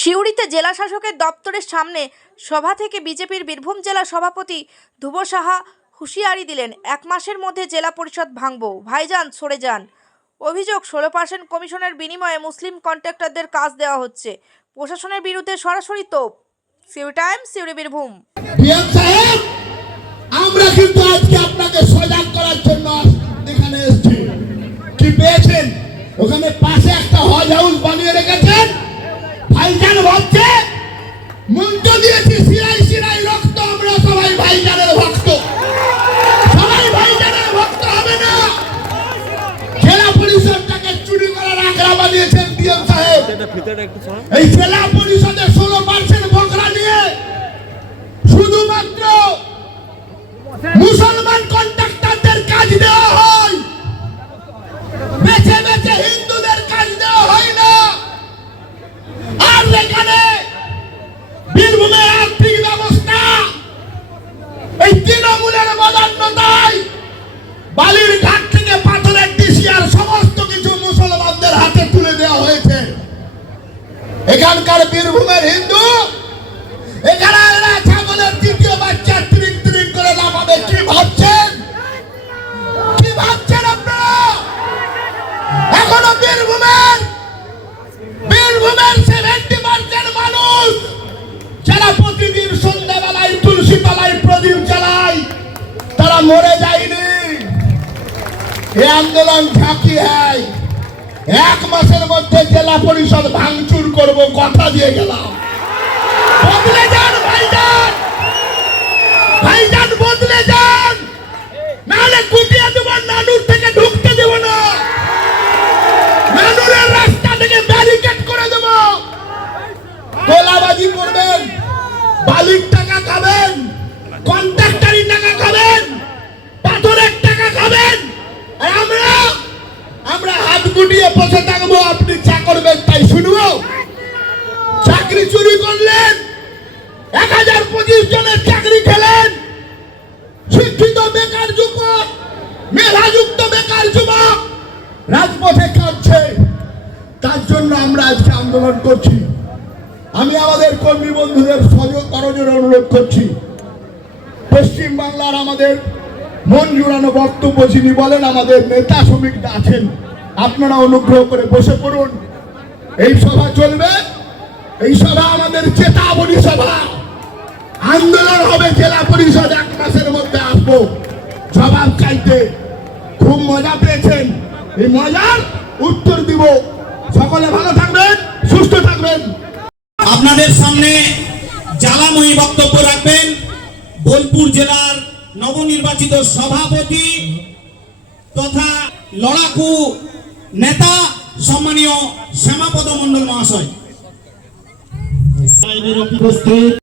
সিউড়িতে জেলা শাসকের দপ্তরের সামনে সভা থেকে বিজেপির বীরভূম জেলা সভাপতি ধ্রুব সাহা হুঁশিয়ারি দিলেন, এক মাসের মধ্যে জেলা পরিষদ ভাঙব। ভাইজান, সরে যান। অভিযোগ, ষোলো পার্সেন্ট কমিশনের বিনিময়ে মুসলিম কন্ট্রাক্টরদের কাজ দেওয়া হচ্ছে। প্রশাসনের বিরুদ্ধে সরাসরি তোপ। সিউড়ি টাইম সিউড়ি বীরভূম। আমরা কিন্তু আজকে আপনাকে সজাগ করার জন্য এখানে এসেছি। কি পেয়েছেন? ওখানে এই জেলা পরিষদে এখানকার বীরভূমের হিন্দু এখানে তৃতীয় বাচ্চা করে নামাবে। কি ভাবছেন? কি ভাবছেন আপনারা? এখনও বীরভূমের তুলসী প্রদীপ তারা মরে যায়নি। আন্দোলন ঝাঁকি হয় এক মাসের মধ্যে জেলা পরিষদ ভাঙচুর করব কথা দিয়ে গেলাম। বদলে যান ভাইজান। ভাইজান, বদলে যান। নাহলে কুটিয়ে দেব, নানুর থেকে ঢুকতে দেব না। নানুরের রাস্তা থেকে ব্যারিকেড করে দেব। তোলাবাজি করবেন, বালির টাকা খাবেন কন্ট্রাক্টারি টাকা খাবেন, পাথরের টাকা খাবেন। আর আমরা আমরা হাত গুটিয়ে বসে থাকব, আপনি চা করবেন, তাই শুনব? চাকরি চুরি করলেন। এক হাজার পঁচিশ জনের চাকরি খেলেন। শিক্ষিত বেকার যুবক, মেধাযুক্ত বেকার যুবক রাজপথে কাঁদছে। তার জন্য আমরা আজকে আন্দোলন করছি। আমি আমাদের কর্মী বন্ধুদের সহযোগের অনুরোধ করছি। পশ্চিম বাংলার আমাদের মন জুড়ানো বক্তব্য যিনি বলেন, আমাদের নেতা শ্রমিকরা আছেন। আপনারা অনুগ্রহ করে বসে পড়ুন। এই সভা চলবে। এই সভা আমাদের চেতাবনী সভা। আন্দোলন হবে জেলা পরিষদ এক মাসের মধ্যে আসব। জবাব চাইতে খুব মজা পেয়েছেন। এই মজার উত্তর দিব। সকলে ভালো থাকবেন, সুস্থ থাকবেন। আপনাদের সামনে জ্বালাময়ী বক্তব্য রাখবেন। বোলপুর জেলার নবনির্বাচিত সভাপতি তথা লড়াকু নেতা সম্মানীয় শ্যামাপদ মণ্ডল মহাশয়। উপস্থিত।